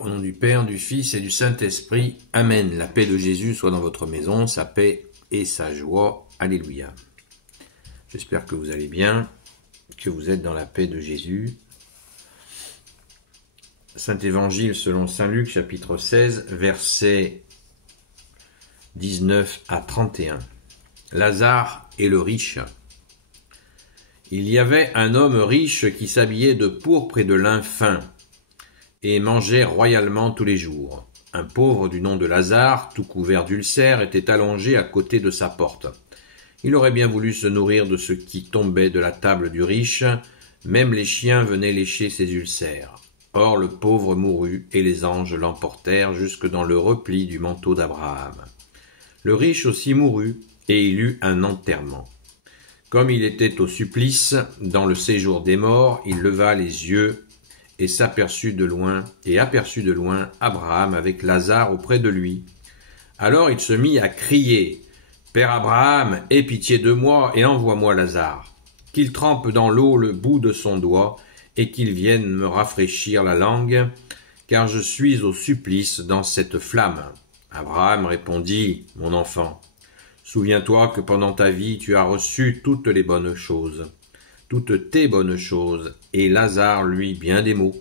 Au nom du Père, du Fils et du Saint-Esprit. Amen. La paix de Jésus soit dans votre maison, sa paix et sa joie. Alléluia. J'espère que vous allez bien, que vous êtes dans la paix de Jésus. Saint-Évangile selon Saint Luc, chapitre 16, versets 19 à 31. Lazare et le riche. Il y avait un homme riche qui s'habillait de pourpre et de lin fin, et mangeait royalement tous les jours. Un pauvre du nom de Lazare, tout couvert d'ulcères, était allongé à côté de sa porte. Il aurait bien voulu se nourrir de ce qui tombait de la table du riche, même les chiens venaient lécher ses ulcères. Or le pauvre mourut, et les anges l'emportèrent jusque dans le repli du manteau d'Abraham. Le riche aussi mourut, et il eut un enterrement. Comme il était au supplice, dans le séjour des morts, il leva les yeux, et aperçut de loin Abraham avec Lazare auprès de lui. Alors il se mit à crier, « Père Abraham, aie pitié de moi et envoie-moi Lazare, qu'il trempe dans l'eau le bout de son doigt et qu'il vienne me rafraîchir la langue, car je suis au supplice dans cette flamme. » Abraham répondit, « Mon enfant, souviens-toi que pendant ta vie tu as reçu toutes les bonnes choses, toutes tes bonnes choses, et Lazare, lui, bien des maux.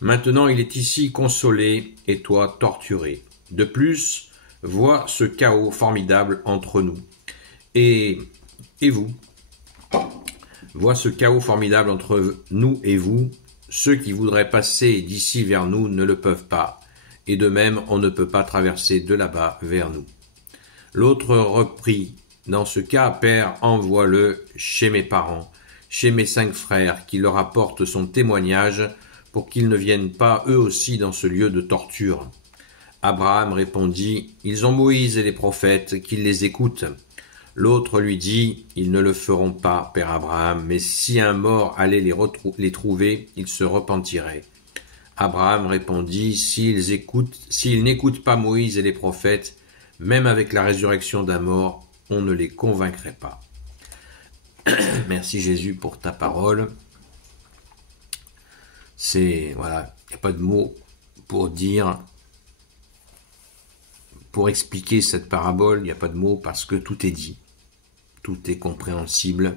Maintenant il est ici consolé, et toi torturé. De plus, vois ce chaos formidable entre nous. Et vous. Vois ce chaos formidable entre nous et vous. Ceux qui voudraient passer d'ici vers nous ne le peuvent pas, et de même on ne peut pas traverser de là-bas vers nous. L'autre reprit, dans ce cas, Père, envoie-le chez mes parents, chez mes 5 frères, qui leur apportent son témoignage, pour qu'ils ne viennent pas eux aussi dans ce lieu de torture. Abraham répondit, ils ont Moïse et les prophètes, qu'ils les écoutent. L'autre lui dit, ils ne le feront pas, Père Abraham, mais si un mort allait les trouver, ils se repentiraient. Abraham répondit, s'ils n'écoutent pas Moïse et les prophètes, même avec la résurrection d'un mort, on ne les convaincrait pas. Merci Jésus pour ta parole. Il n'y a pas de mots pour expliquer cette parabole, il n'y a pas de mots parce que tout est dit. Tout est compréhensible.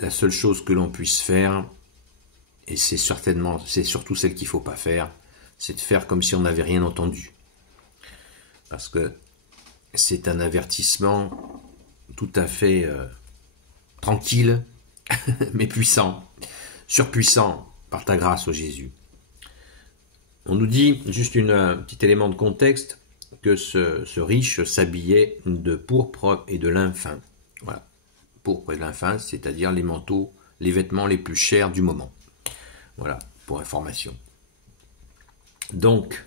La seule chose que l'on puisse faire, et c'est surtout celle qu'il ne faut pas faire, c'est de faire comme si on n'avait rien entendu. Parce que c'est un avertissement tout à fait tranquille, mais puissant, surpuissant par ta grâce, ô Jésus. On nous dit, juste un petit élément de contexte, que ce riche s'habillait de pourpre et de lin fin. Voilà, pourpre et lin fin, c'est-à-dire les manteaux, les vêtements les plus chers du moment. Voilà, pour information. Donc,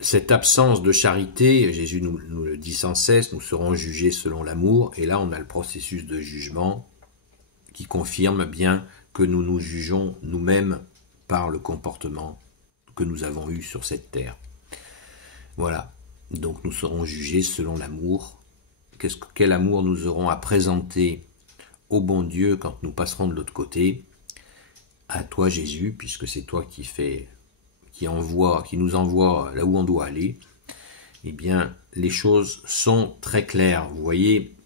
cette absence de charité, Jésus nous le dit sans cesse, nous serons jugés selon l'amour, et là on a le processus de jugement qui confirme bien que nous nous jugeons nous-mêmes par le comportement que nous avons eu sur cette terre. Voilà, donc nous serons jugés selon l'amour. Quel amour nous aurons à présenter au bon Dieu quand nous passerons de l'autre côté? À toi Jésus, puisque c'est toi qui nous envoie là où on doit aller. Eh bien, les choses sont très claires. Vous voyez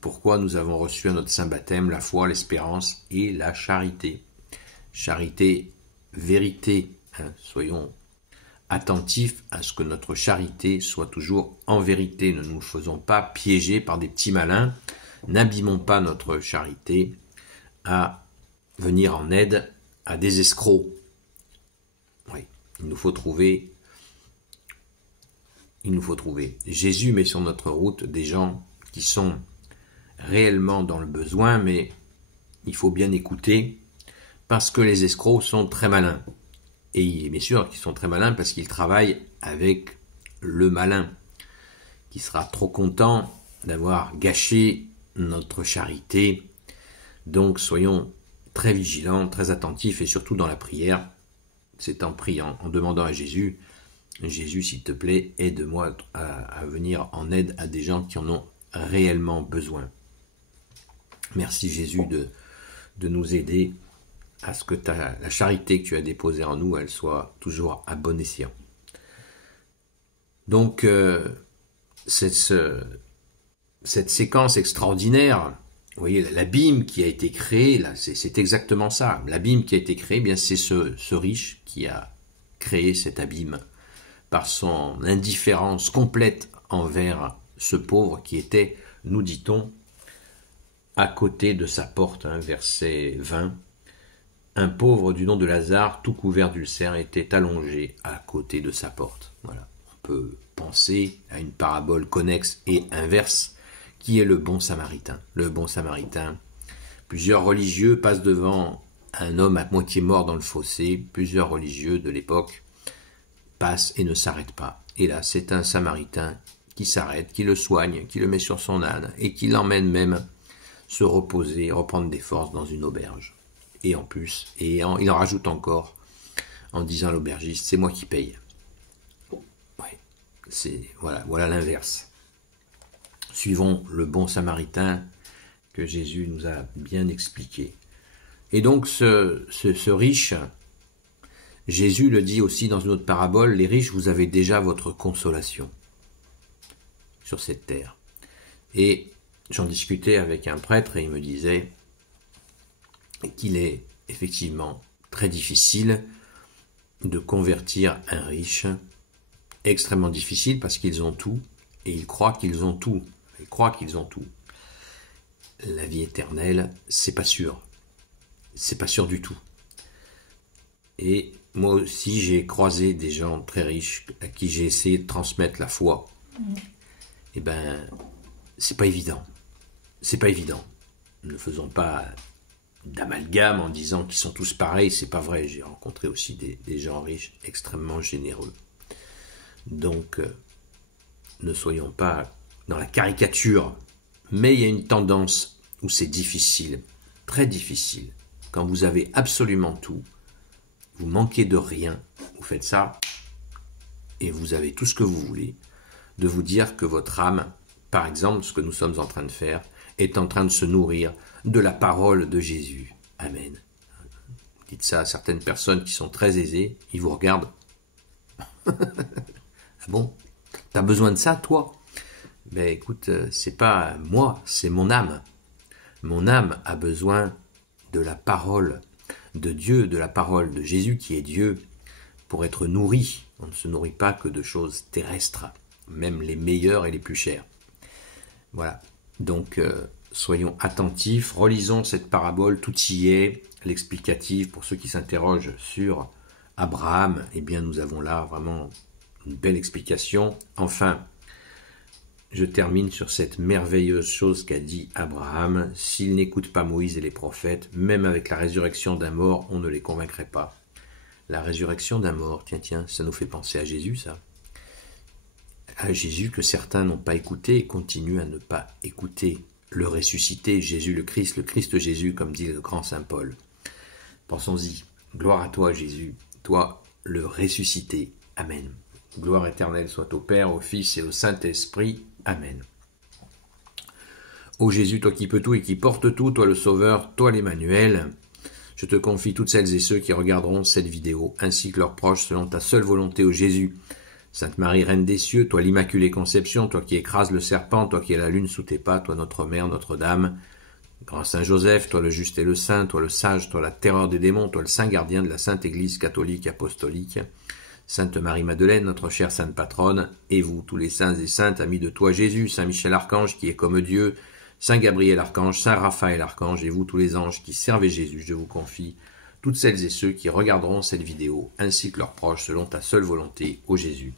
pourquoi nous avons reçu à notre saint baptême la foi, l'espérance et la charité. Charité, vérité. Soyons attentifs à ce que notre charité soit toujours en vérité. Ne nous faisons pas piéger par des petits malins. N'abîmons pas notre charité à venir en aide à des escrocs. Oui, il nous faut trouver. Jésus met sur notre route des gens qui sont réellement dans le besoin, mais il faut bien écouter parce que les escrocs sont très malins. Et bien sûr qu'ils sont très malins parce qu'ils travaillent avec le malin qui sera trop content d'avoir gâché notre charité. Donc soyons très vigilants, très attentifs et surtout dans la prière. C'est en priant, en demandant à Jésus, Jésus s'il te plaît, aide-moi à venir en aide à des gens qui en ont réellement besoin. Merci Jésus de nous aider à ce que la charité que tu as déposée en nous, elle soit toujours à bon escient. Donc, cette séquence extraordinaire, vous voyez, l'abîme qui a été créé, là, c'est exactement ça. L'abîme qui a été créé, eh bien c'est ce riche qui a créé cet abîme par son indifférence complète envers ce pauvre qui était, nous dit-on, à côté de sa porte, verset 20. Un pauvre du nom de Lazare, tout couvert d'ulcères, était allongé à côté de sa porte. Voilà. On peut penser à une parabole connexe et inverse, qui est le bon samaritain. Le bon samaritain. Plusieurs religieux passent devant un homme à moitié mort dans le fossé. Plusieurs religieux de l'époque passent et ne s'arrêtent pas. Et là, c'est un samaritain qui s'arrête, qui le soigne, qui le met sur son âne et qui l'emmène même se reposer, reprendre des forces dans une auberge. Et en plus, il en rajoute encore en disant à l'aubergiste, c'est moi qui paye. Ouais, voilà l'inverse. Suivons le bon samaritain que Jésus nous a bien expliqué. Et donc ce riche, Jésus le dit aussi dans une autre parabole, les riches, vous avez déjà votre consolation sur cette terre. Et j'en discutais avec un prêtre et il me disait qu'il est effectivement très difficile de convertir un riche, extrêmement difficile parce qu'ils ont tout et ils croient qu'ils ont tout. Ils croient qu'ils ont tout. La vie éternelle, c'est pas sûr. C'est pas sûr du tout. Et moi aussi, j'ai croisé des gens très riches à qui j'ai essayé de transmettre la foi. Eh ben, c'est pas évident. C'est pas évident. Ne faisons pas d'amalgame en disant qu'ils sont tous pareils, c'est pas vrai. J'ai rencontré aussi des gens riches extrêmement généreux. Donc, ne soyons pas dans la caricature, mais il y a une tendance où c'est difficile, très difficile. Quand vous avez absolument tout, vous manquez de rien, vous faites ça, et vous avez tout ce que vous voulez, de vous dire que votre âme, par exemple, ce que nous sommes en train de faire, est en train de se nourrir de la parole de Jésus. Amen. Dites ça à certaines personnes qui sont très aisées, ils vous regardent. Ah bon? T'as besoin de ça, toi? Ben écoute, c'est pas moi, c'est mon âme. Mon âme a besoin de la parole de Dieu, de la parole de Jésus qui est Dieu, pour être nourri. On ne se nourrit pas que de choses terrestres, même les meilleures et les plus chères. Voilà. Donc, soyons attentifs, relisons cette parabole, tout y est, l'explicatif pour ceux qui s'interrogent sur Abraham. Eh bien, nous avons là vraiment une belle explication. Enfin, je termine sur cette merveilleuse chose qu'a dit Abraham. S'il n'écoute pas Moïse et les prophètes, même avec la résurrection d'un mort, on ne les convaincrait pas. La résurrection d'un mort, tiens, ça nous fait penser à Jésus, ça. À Jésus que certains n'ont pas écouté et continuent à ne pas écouter. Le ressuscité, Jésus le Christ Jésus, comme dit le grand saint Paul. Pensons-y. Gloire à toi, Jésus, toi, le ressuscité. Amen. Gloire éternelle soit au Père, au Fils et au Saint-Esprit. Amen. Ô Jésus, toi qui peux tout et qui porte tout, toi le Sauveur, toi l'Emmanuel, je te confie toutes celles et ceux qui regarderont cette vidéo, ainsi que leurs proches, selon ta seule volonté, ô Jésus. Sainte Marie, Reine des cieux, toi l'Immaculée Conception, toi qui écrases le serpent, toi qui as la lune sous tes pas, toi notre Mère, Notre-Dame, Grand Saint Joseph, toi le juste et le saint, toi le sage, toi la terreur des démons, toi le saint gardien de la Sainte Église catholique apostolique, Sainte Marie-Madeleine, notre chère Sainte Patronne, et vous, tous les saints et saintes, amis de toi Jésus, Saint Michel Archange qui est comme Dieu, Saint Gabriel Archange, Saint Raphaël Archange, et vous, tous les anges qui servez Jésus, je vous confie toutes celles et ceux qui regarderont cette vidéo, ainsi que leurs proches, selon ta seule volonté, ô Jésus.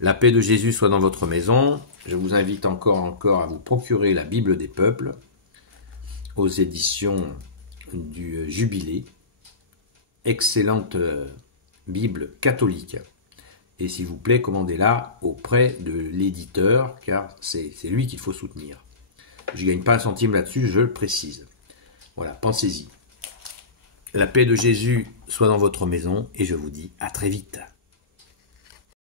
La paix de Jésus soit dans votre maison. Je vous invite encore à vous procurer la Bible des peuples aux éditions du Jubilé. Excellente Bible catholique. Et s'il vous plaît, commandez-la auprès de l'éditeur, car c'est lui qu'il faut soutenir. Je ne gagne pas un centime là-dessus, je le précise. Voilà, pensez-y. La paix de Jésus soit dans votre maison, et je vous dis à très vite.